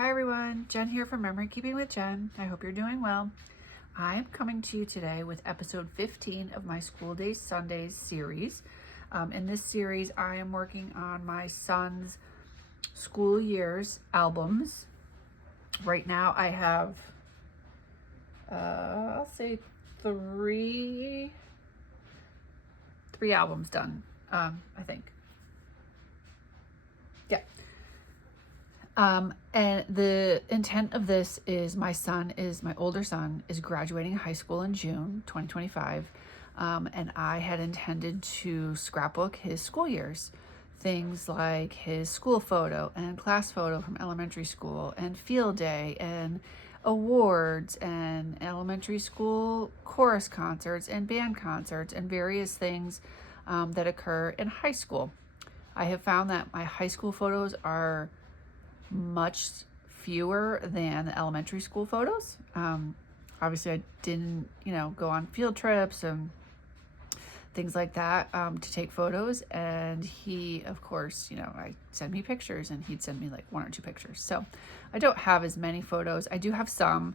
Hi everyone, Jen here from Memory Keeping with Jen. I hope you're doing well. I'm coming to you today with episode 15 of my School Days Sundays series. In this series, I am working on my son's school years albums. Right now I have, I'll say three albums done, I think. Yeah. And the intent of this is my older son is graduating high school in June 2025. And I had intended to scrapbook his school years. Things like his school photo and class photo from elementary school and field day and awards and elementary school chorus concerts and band concerts and various things that occur in high school. I have found that my high school photos are much fewer than the elementary school photos. Obviously I didn't, go on field trips and things like that to take photos. And he, of course, I send me pictures and he'd send me like one or two pictures. So I don't have as many photos. I do have some,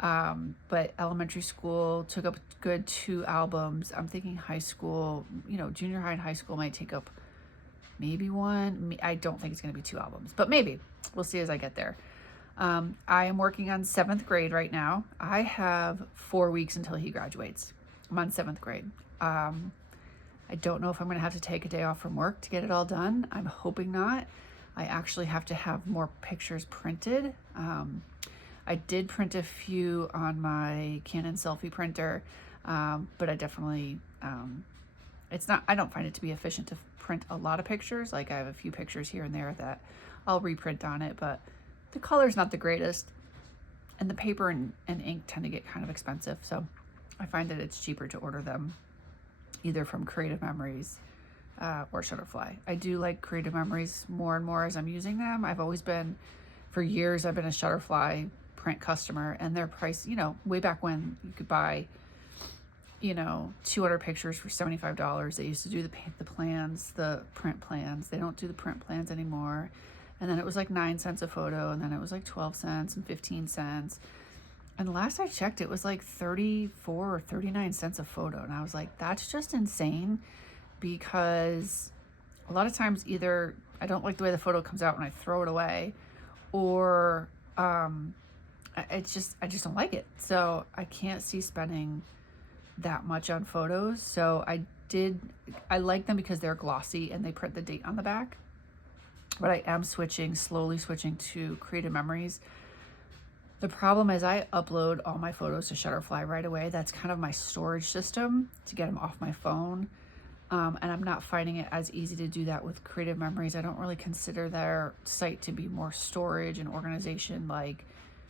but elementary school took up a good 2 albums. I'm thinking high school, junior high and high school might take up maybe one. I don't think it's going to be 2 albums, but maybe. We'll see as I get there. I am working on 7th grade right now. I have 4 weeks until he graduates. I'm on 7th grade. I don't know if I'm going to have to take a day off from work to get it all done. I'm hoping not. I actually have to have more pictures printed. I did print a few on my Canon selfie printer, but I definitely, I don't find it to be efficient to print a lot of pictures. Like I have a few pictures here and there that I'll reprint on it, but the color's not the greatest. And the paper and ink tend to get kind of expensive. So I find that it's cheaper to order them either from Creative Memories or Shutterfly. I do like Creative Memories more and more as I'm using them. For years, I've been a Shutterfly print customer, and their price, way back when you could buy 200 pictures for $75. They used to do the plans, the print plans. They don't do the print plans anymore. And then it was like 9 cents a photo, and then it was like 12 cents and 15 cents. And last I checked, it was like 34 or 39 cents a photo. And I was like, that's just insane, because a lot of times either I don't like the way the photo comes out and I throw it away, or I just don't like it. So I can't see spending that much on photos. So I like them because they're glossy and they print the date on the back. But I am slowly switching to Creative Memories. The problem is I upload all my photos to Shutterfly right away. That's kind of my storage system to get them off my phone. And I'm not finding it as easy to do that with Creative Memories. I don't really consider their site to be more storage and organization like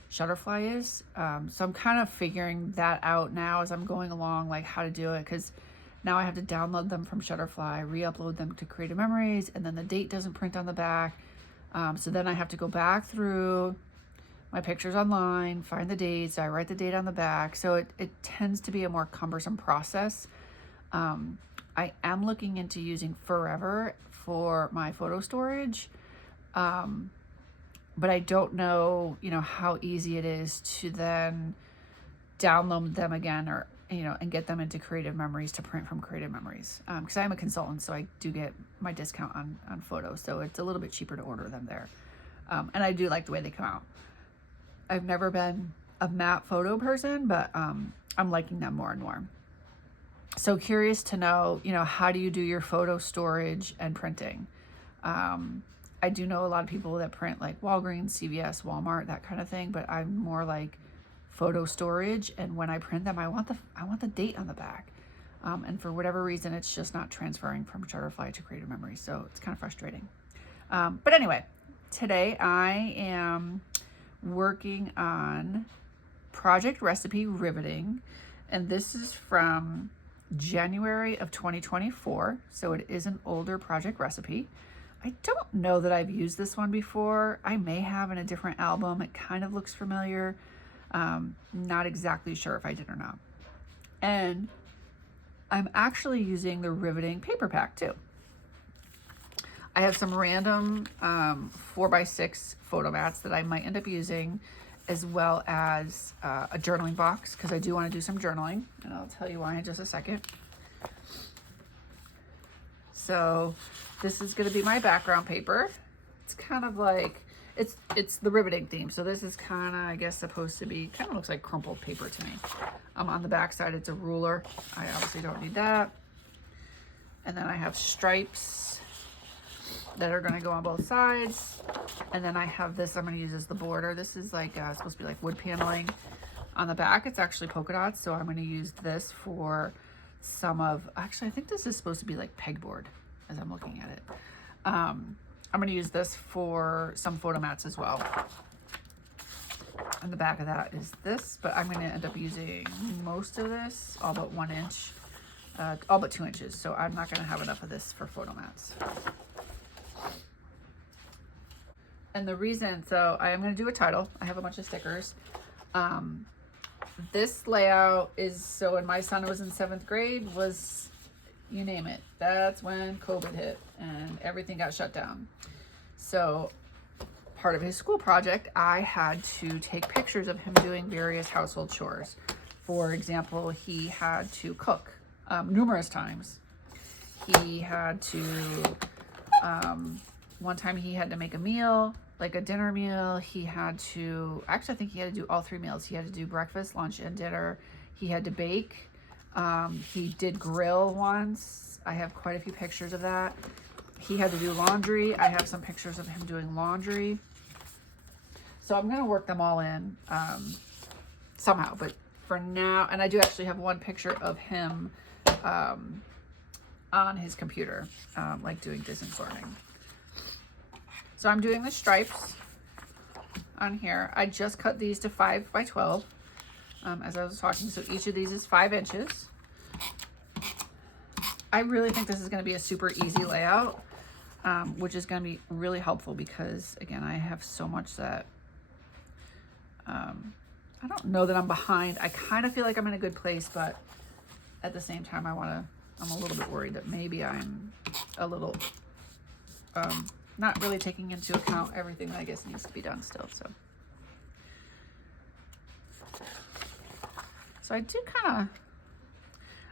Shutterfly is. So I'm kind of figuring that out now as I'm going along, like how to do it, because now I have to download them from Shutterfly, re-upload them to Creative Memories, and then the date doesn't print on the back. So then I have to go back through my pictures online, find the dates, I write the date on the back. So it tends to be a more cumbersome process. I am looking into using Forever for my photo storage. But I don't know, how easy it is to then download them again or, and get them into Creative Memories to print from Creative Memories. Because I'm a consultant, so I do get my discount on photos. So it's a little bit cheaper to order them there. And I do like the way they come out. I've never been a matte photo person, but I'm liking them more and more. So curious to know, how do you do your photo storage and printing? I do know a lot of people that print like Walgreens, CVS, Walmart, that kind of thing, but I'm more like photo storage. And when I print them, I want the date on the back. And for whatever reason, it's just not transferring from Shutterfly to Creative Memories. So it's kind of frustrating. But anyway, today I am working on Project Recipe Riveting. And this is from January of 2024. So it is an older project recipe. I don't know that I've used this one before. I may have in a different album. It kind of looks familiar. Not exactly sure if I did or not. And I'm actually using the Riveting paper pack too. I have some random 4x6 photo mats that I might end up using, as well as a journaling box, because I do want to do some journaling, and I'll tell you why in just a second. So this is going to be my background paper. It's kind of like, it's the riveting theme. So this is kind of, I guess, supposed to be, kind of looks like crumpled paper to me. On the back side, it's a ruler. I obviously don't need that. And then I have stripes that are going to go on both sides. And then I have this I'm going to use as the border. This is like supposed to be like wood paneling. On the back, it's actually polka dots. So I'm going to use this for some of, actually, I think this is supposed to be like pegboard as I'm looking at it. I'm going to use this for some photo mats as well. On the back of that is this, but I'm going to end up using most of this, all but 1 inch, all but 2 inches. So I'm not going to have enough of this for photo mats. And the reason, so I am going to do a title. I have a bunch of stickers. This layout is, so when my son was in 7th grade, was, you name it, that's when COVID hit and everything got shut down. So part of his school project, I had to take pictures of him doing various household chores. For example, he had to cook numerous times. He had to, one time he had to make a meal, like a dinner meal. He had to, actually I think he had to do all 3 meals. He had to do breakfast, lunch, and dinner. He had to bake. He did grill once. I have quite a few pictures of that. He had to do laundry. I have some pictures of him doing laundry. So I'm going to work them all in somehow, but for now, and I do actually have one picture of him on his computer, like doing distance learning. So I'm doing the stripes on here. I just cut these to 5 by 12 as I was talking. So each of these is 5 inches. I really think this is going to be a super easy layout, which is going to be really helpful because, again, I have so much that I don't know that I'm behind. I kind of feel like I'm in a good place, but at the same time, I'm a little bit worried that maybe I'm a little not really taking into account everything that I guess needs to be done still. So I do kind of,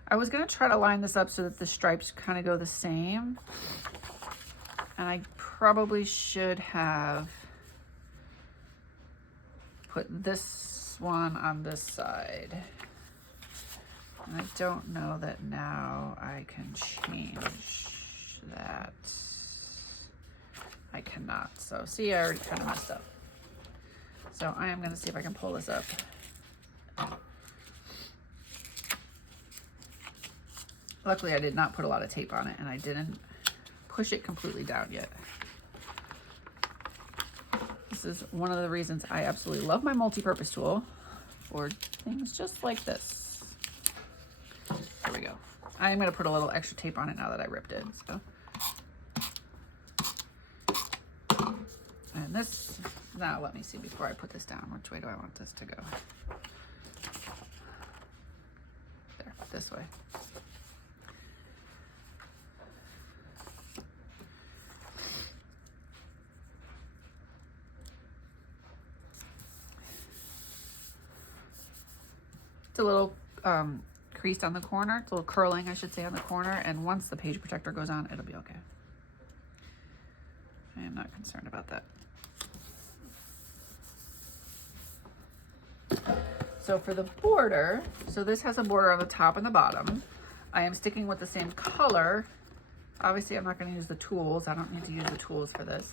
I was going to try to line this up so that the stripes kind of go the same. And I probably should have put this one on this side. And I don't know that now I can change that. I cannot. So see, I already kind of messed up. So I am going to see if I can pull this up. Luckily, I did not put a lot of tape on it, and I didn't push it completely down yet. This is one of the reasons I absolutely love my multi-purpose tool for things just like this. There we go. I am going to put a little extra tape on it now that I ripped it. So. And this, now let me see before I put this down, which way do I want this to go? There, this way. It's a little creased on the corner. It's a little curling, I should say, on the corner. And once the page protector goes on, it'll be okay. I am not concerned about that. So for the border, so this has a border on the top and the bottom. I am sticking with the same color. Obviously, I'm not going to use the tools. I don't need to use the tools for this.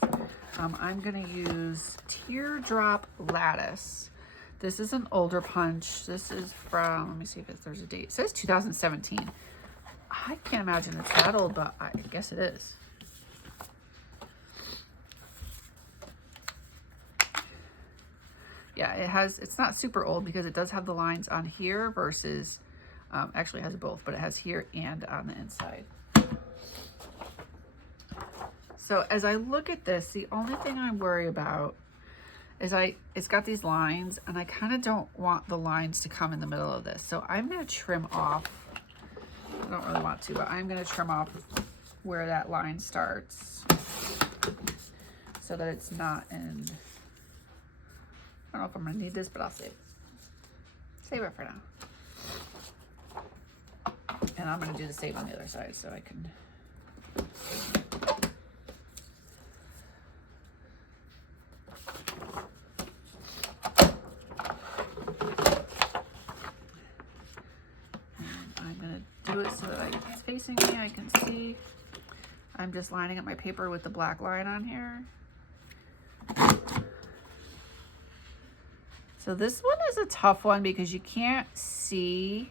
I'm going to use Teardrop Lattice. This is an older punch. This is from, let me see if there's a date. It says 2017. I can't imagine it's that old, but I guess it is. Yeah, it's not super old because it does have the lines on here versus, actually it has both, but it has here and on the inside. So as I look at this, the only thing I worry about is it's got these lines and I kind of don't want the lines to come in the middle of this. So I'm going to trim off, I don't really want to, but I'm going to trim off where that line starts so that it's not in, I don't know if I'm gonna need this, but I'll save it. Save it for now. And I'm gonna do the same on the other side so I can. Do it so that it's facing me, I can see. I'm just lining up my paper with the black line on here. So this one is a tough one because you can't see,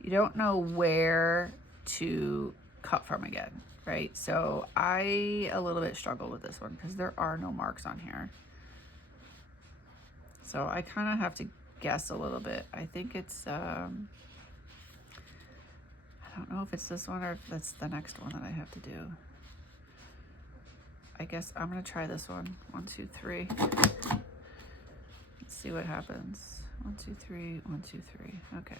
you don't know where to cut from again, right? So I a little bit struggle with this one because there are no marks on here. So I kind of have to guess a little bit. I think it's, I don't know if it's this one or if that's the next one that I have to do. I guess I'm gonna try this one. 1, 2, 3. Let's see what happens. 1, 2, 3, 1, 2, 3. Okay.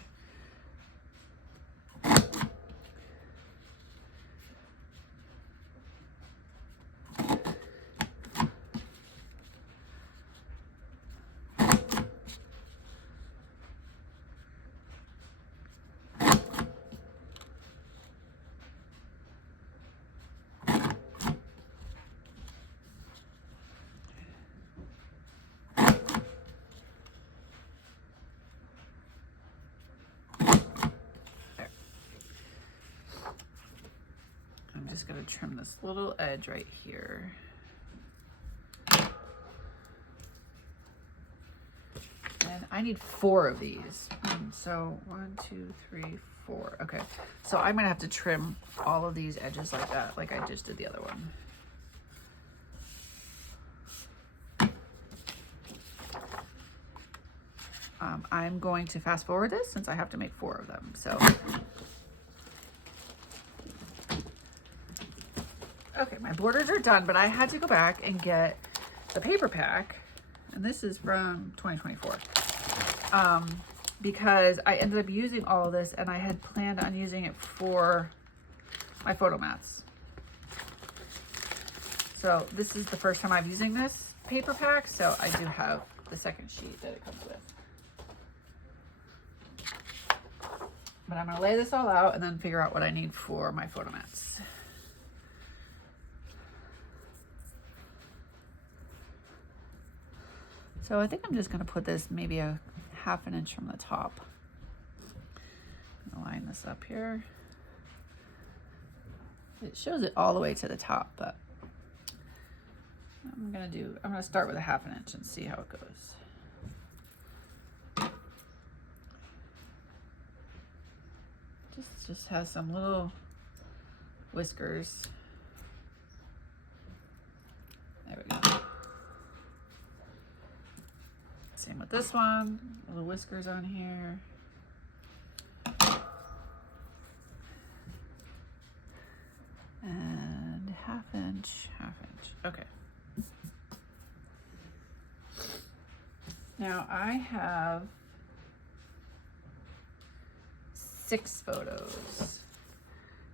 I'm just gonna trim this little edge right here. And I need 4 of these. So 1, 2, 3, 4. Okay. So I'm gonna have to trim all of these edges like that, like I just did the other one. I'm going to fast forward this since I have to make 4 of them. So. Okay, my borders are done, but I had to go back and get the paper pack, and this is from 2024, because I ended up using all of this, and I had planned on using it for my photo mats. So this is the first time I'm using this paper pack, so I do have the second sheet that it comes with. But I'm gonna lay this all out and then figure out what I need for my photo mats. So I think I'm just gonna put this maybe a 1/2 inch from the top. I'm gonna line this up here. It shows it all the way to the top, but I'm gonna start with a 1/2 inch and see how it goes. Just has some little whiskers. There we go. Same with this one, little whiskers on here. And 1/2 inch, 1/2 inch. Okay. Now I have 6 photos.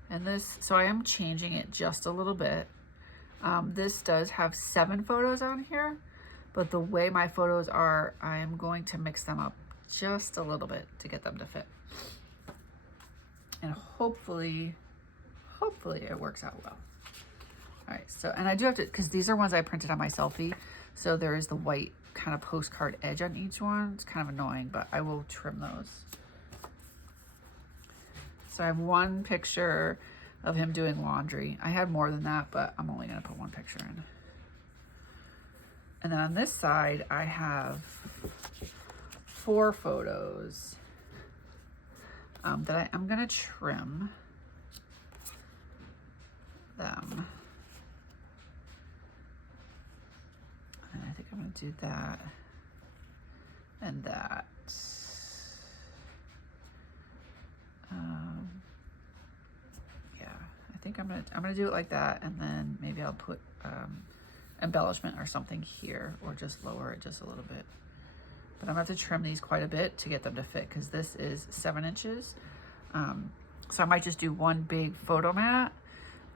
And this, so I am changing it just a little bit. This does have 7 photos on here, but the way my photos are, I am going to mix them up just a little bit to get them to fit. And hopefully it works out well. All right, so, and I do have to, because these are ones I printed on my selfie, so there is the white kind of postcard edge on each one. It's kind of annoying, but I will trim those. So I have one picture of him doing laundry. I had more than that, but I'm only gonna put one picture in. And then on this side, I have 4 photos that I'm gonna trim them. And I think I'm gonna do that and that. Yeah, I think I'm gonna do it like that, and then maybe I'll put embellishment or something here, or just lower it just a little bit. But I'm gonna have to trim these quite a bit to get them to fit, because this is 7 inches. So I might just do one big photo mat,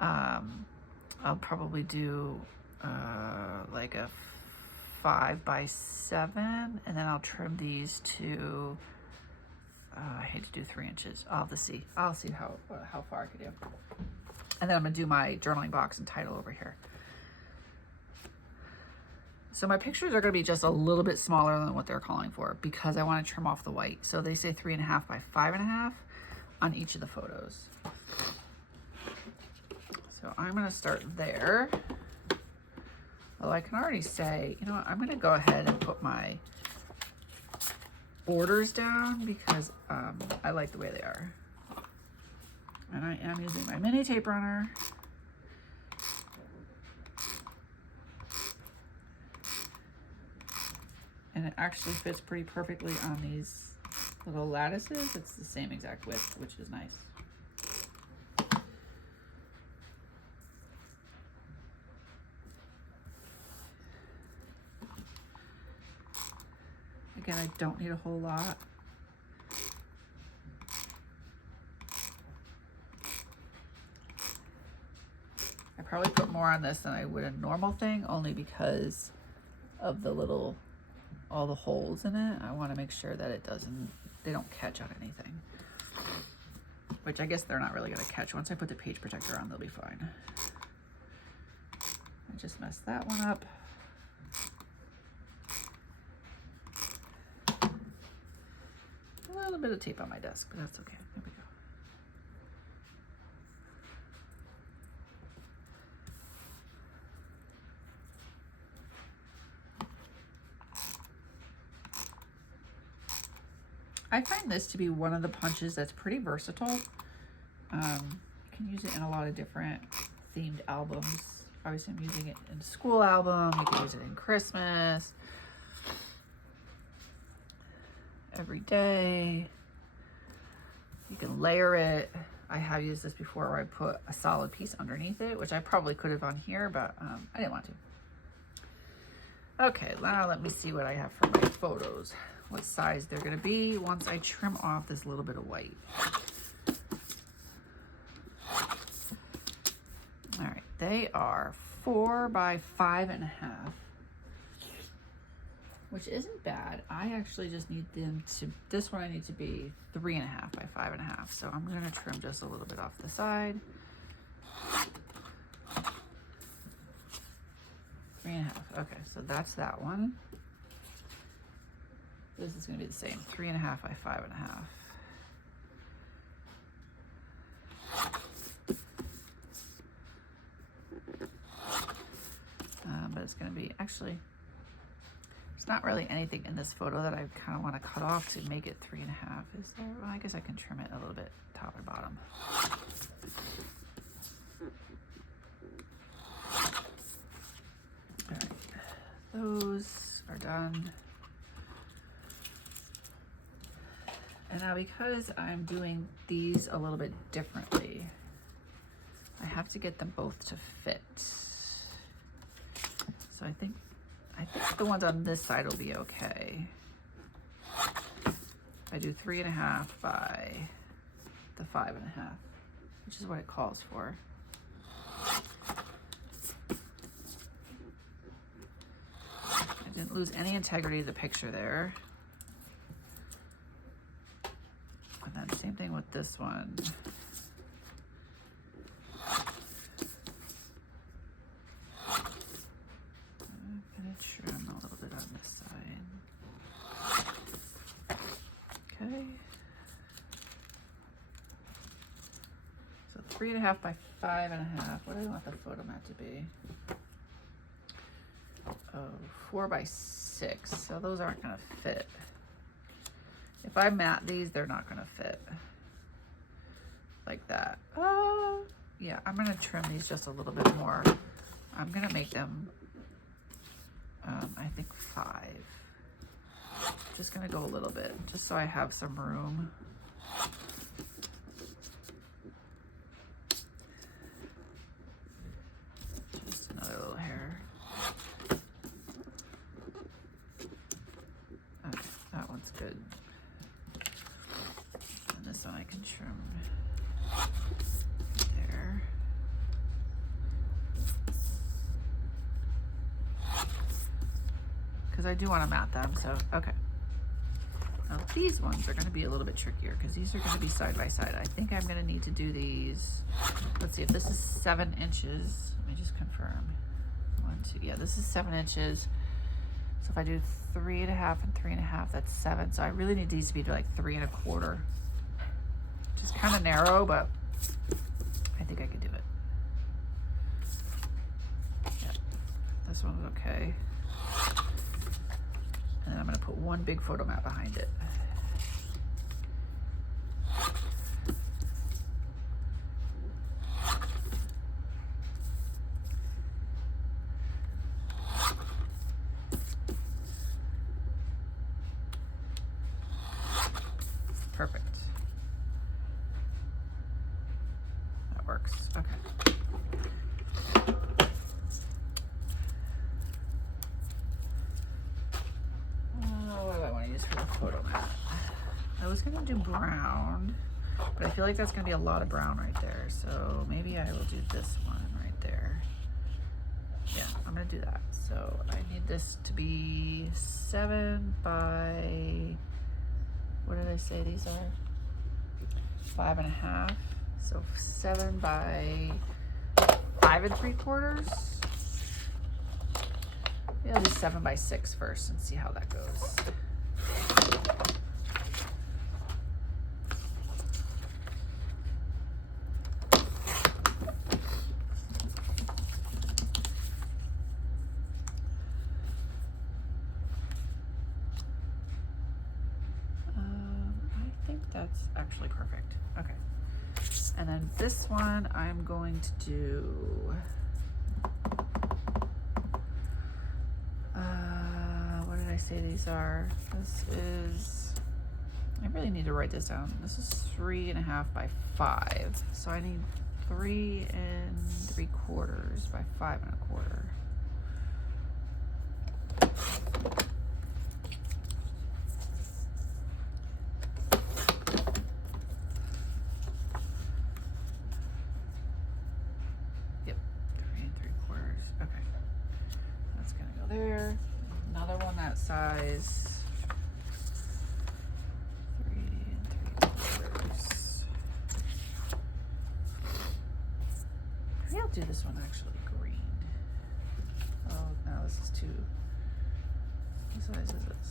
I'll probably do like a 5x7, and then I'll trim these to, I hate to do 3 inches. I'll have to see. I'll see how far I can do. And then I'm gonna do my journaling box and title over here. So my pictures are gonna be just a little bit smaller than what they're calling for because I wanna trim off the white. So they say 3.5 by 5.5 on each of the photos. So I'm gonna start there. Well, I can already say, you know what, I'm gonna go ahead and put my borders down because I like the way they are. And I am using my mini tape runner. And it actually fits pretty perfectly on these little lattices. It's the same exact width, which is nice. Again, I don't need a whole lot. I probably put more on this than I would a normal thing, only because of the little, all the holes in it. I want to make sure that they don't catch on anything. Which I guess they're not really going to catch. Once I put the page protector on, they'll be fine. I just messed that one up. A little bit of tape on my desk, but that's okay. There we go. I find this to be one of the punches that's pretty versatile. You can use it in a lot of different themed albums. Obviously, I'm using it in a school album. You can use it in Christmas. Every day. You can layer it. I have used this before where I put a solid piece underneath it, which I probably could have on here, but I didn't want to. Okay, now let me see what I have for my photos. What size they're gonna be once I trim off this little bit of white. All right, they are 4 by 5.5, which isn't bad. I actually just need them to, this one I need to be 3.5 by 5.5. So I'm gonna trim just a little bit off the side. 3.5, okay, so that's that one. This is gonna be the same, 3.5 by 5.5. But it's gonna be, actually, there's not really anything in this photo that I kind of want to cut off to make it 3.5. Is there? Well, I guess I can trim it a little bit, top and bottom. All right, those are done. And now because I'm doing these a little bit differently, I have to get them both to fit. So I think the ones on this side will be okay. I do 3.5 by the 5.5, which is what it calls for. I didn't lose any integrity of the picture there. And then same thing with this one. I'm gonna trim a little bit on this side. Okay. So 3.5 by 5.5. What do I want the photo mat to be? Oh, 4 by 6. So those aren't gonna fit. If I mat these, they're not gonna fit like that. Yeah, I'm gonna trim these just a little bit more. I'm gonna make them, I think 5. Just gonna go a little bit, just so I have some room. Just another little hair. Okay, that one's good. And this one I can trim there. I do want to mat them, so, okay. Now these ones are going to be a little bit trickier because these are going to be side by side. I think I'm going to need to do these. Let's see if this is 7 inches. Let me just confirm. 1, 2, yeah, this is 7 inches. So if I do 3.5 and 3.5, that's 7. So I really need these to be like 3 1/4. Which is kind of narrow, but I think I can do it. Yep, this one's okay. And then I'm going to put one big photo mat behind it. Perfect. That works. Okay. What do I want to use for the photo mat? I was going to do brown, but I feel like that's going to be a lot of brown right there. So maybe I will do this one right there. Yeah, I'm going to do that. So I need this to be 7 by, what did I say these are? 5.5. So 7 by 5 3/4. Maybe I'll do 7 by 6 first and see how that goes. I think that's actually perfect. Okay. And then this one I'm going to do, what did I say these are? This is, I really need to write this down. This is 3.5 by 5. So I need 3 3/4 by 5 1/4. There, another one that size, 3 3/4. Maybe I'll do this one actually green. Oh no, this is too. What size is this?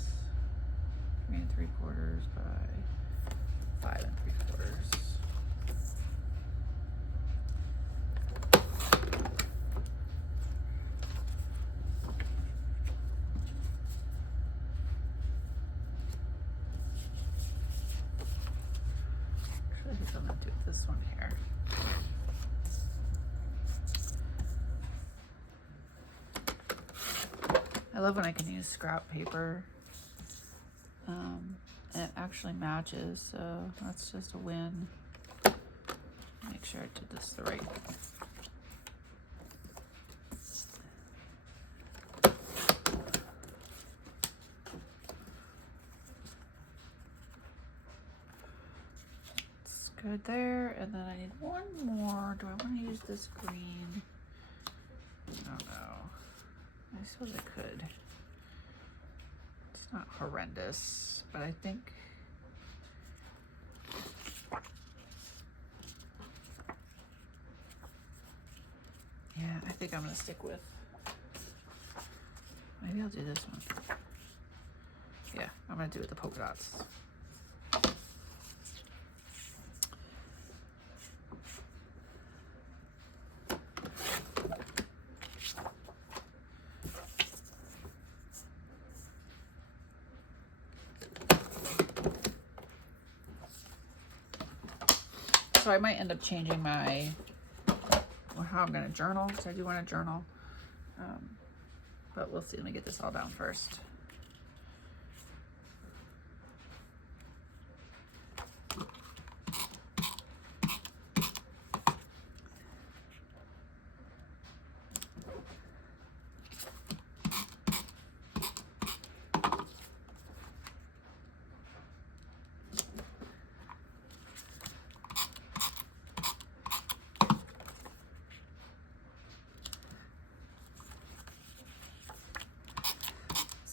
3 3/4 by 5 3/4. I'm going to do this one here. I love when I can use scrap paper and it actually matches, so that's just a win. Make sure I did this the right. Good there, and then I need one more. Do I want to use this green? I don't know. I suppose I could. It's not horrendous, but I think I think I'm gonna stick with, maybe I'll do this one. Yeah, I'm gonna do it with the polka dots. So I might end up changing my, or how I'm going to journal, because I do want to journal. But we'll see. Let me get this all down first.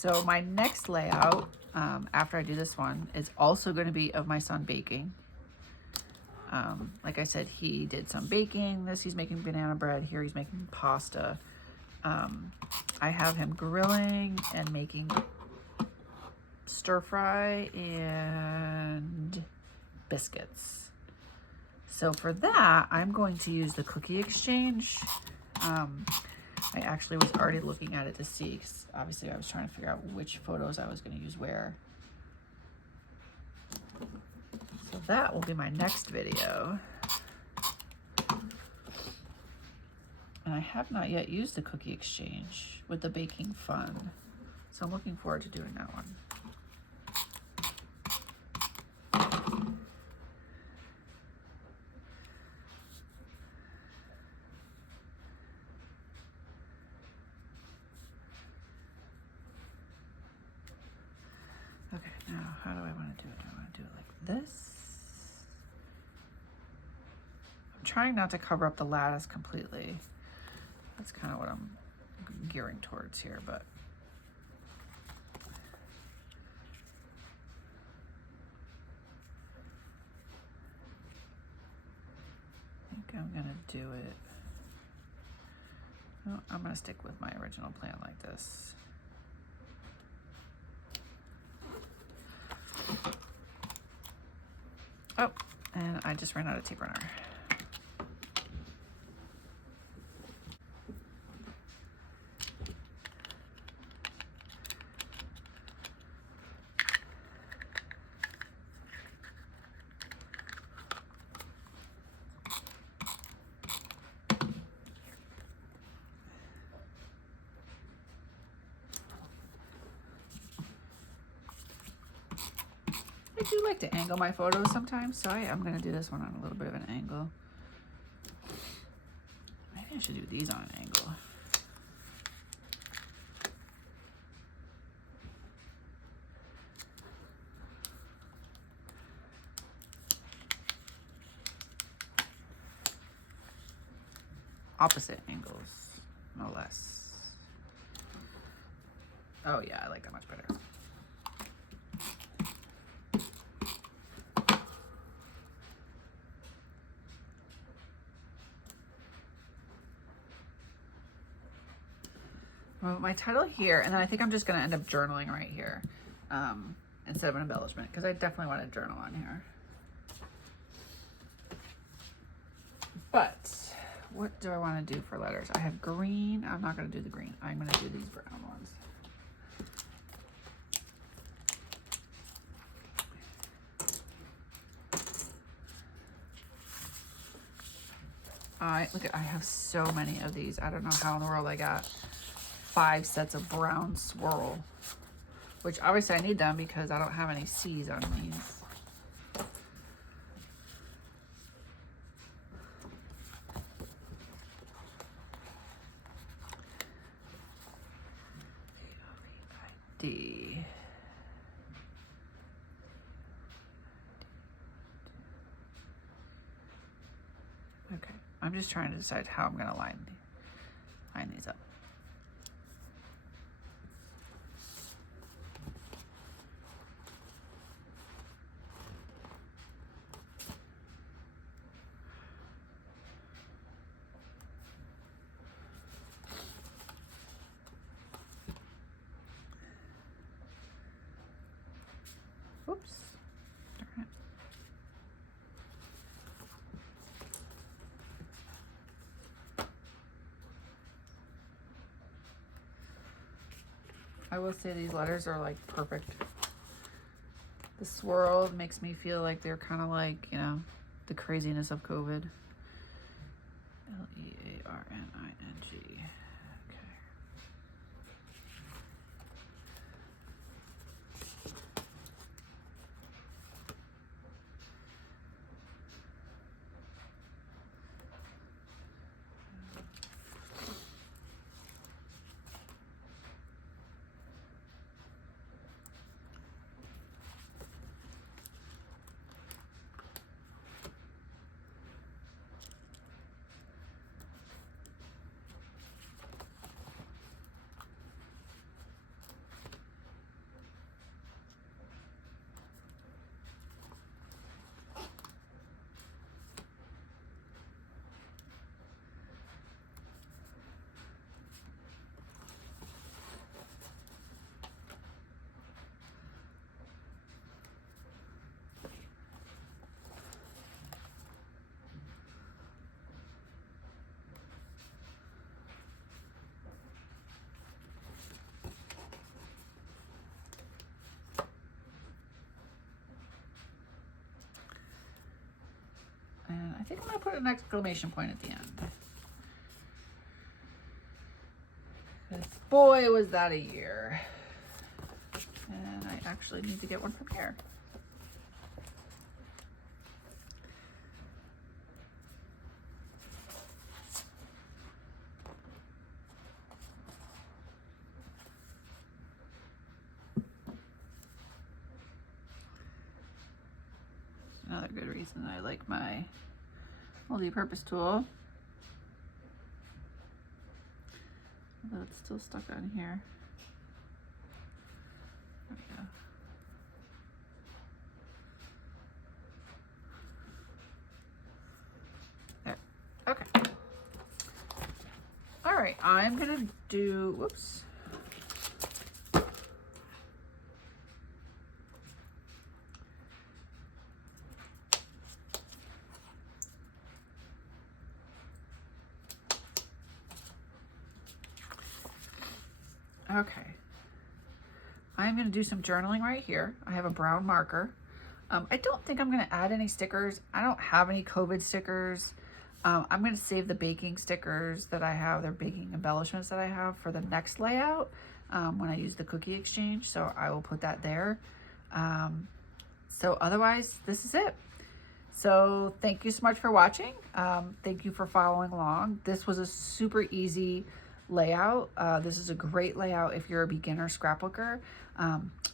So my next layout, after I do this one, is also going to be of my son baking. Like I said, he did some baking. He's making banana bread. Here he's making pasta. I have him grilling and making stir fry and biscuits. So for that, I'm going to use the cookie exchange. I actually was already looking at it to see, because obviously I was trying to figure out which photos I was going to use where. So that will be my next video. And I have not yet used the cookie exchange with the baking fun. So I'm looking forward to doing that one. Okay, now how do I want to do it? Do I want to do it like this? I'm trying not to cover up the lattice completely. That's kind of what I'm gearing towards here, but I think I'm gonna do it. No, I'm gonna stick with my original plan like this. Oh, and I just ran out of tape runner. I do like to angle my photos sometimes, so I'm going to do this one on a little bit of an angle. Maybe I should do these on an angle. Opposite angles, no less. Oh yeah, I like that much better. Well, my title here, and then I think I'm just going to end up journaling right here instead of an embellishment, because I definitely want to journal on here. But what do I want to do for letters? I have green. I'm not going to do the green. I'm going to do these brown ones. I have so many of these. I don't know how in the world I got 5 sets of brown swirl, which obviously I need them because I don't have any C's on these. D. Okay, I'm just trying to decide how I'm going to line these up. Oops. Darn it. I will say these letters are like perfect. The swirl makes me feel like they're kind of like, you know, the craziness of COVID. Learning. Okay. think I'm gonna put an exclamation point at the end. Because boy, was that a year. And I actually need to get one from here. Another good reason I like my multi-purpose tool. Although it's still stuck on here. There we go. There. Okay. All right, I'm gonna do, whoops. Okay, I'm going to do some journaling right here. I have a brown marker. I don't think I'm going to add any stickers. I don't have any COVID stickers. I'm going to save the baking stickers that I have, they're baking embellishments that I have for the next layout when I use the cookie exchange. So I will put that there. So otherwise, this is it. So thank you so much for watching. Thank you for following along. This was a super easy layout. This is a great layout if you're a beginner scrapbooker.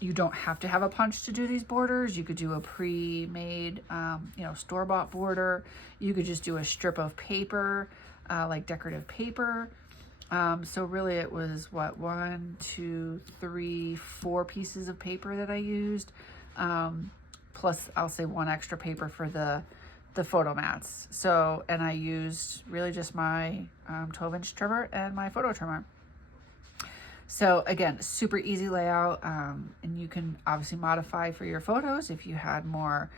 You don't have to have a punch to do these borders. You could do a pre-made, store-bought border. You could just do a strip of paper, like decorative paper. So really it was what, 1, 2, 3, 4 pieces of paper that I used. Plus I'll say 1 extra paper for the photo mats. So, and I used really just my 12-inch trimmer and my photo trimmer. So again, super easy layout, and you can obviously modify for your photos. If you had more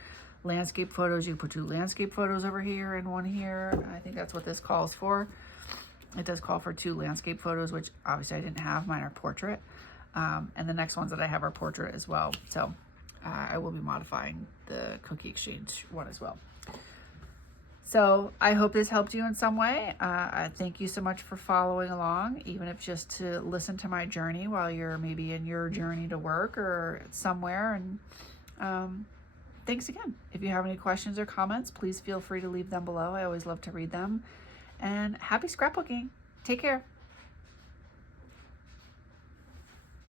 landscape photos, you put 2 landscape photos over here and 1 here. I think that's what this calls for. It does call for 2 landscape photos, which obviously I didn't have. Mine are portrait. And the next ones that I have are portrait as well. So I will be modifying the cookie exchange one as well. So I hope this helped you in some way. I thank you so much for following along, even if just to listen to my journey while you're maybe in your journey to work or somewhere. And thanks again. If you have any questions or comments, please feel free to leave them below. I always love to read them. And happy scrapbooking. Take care.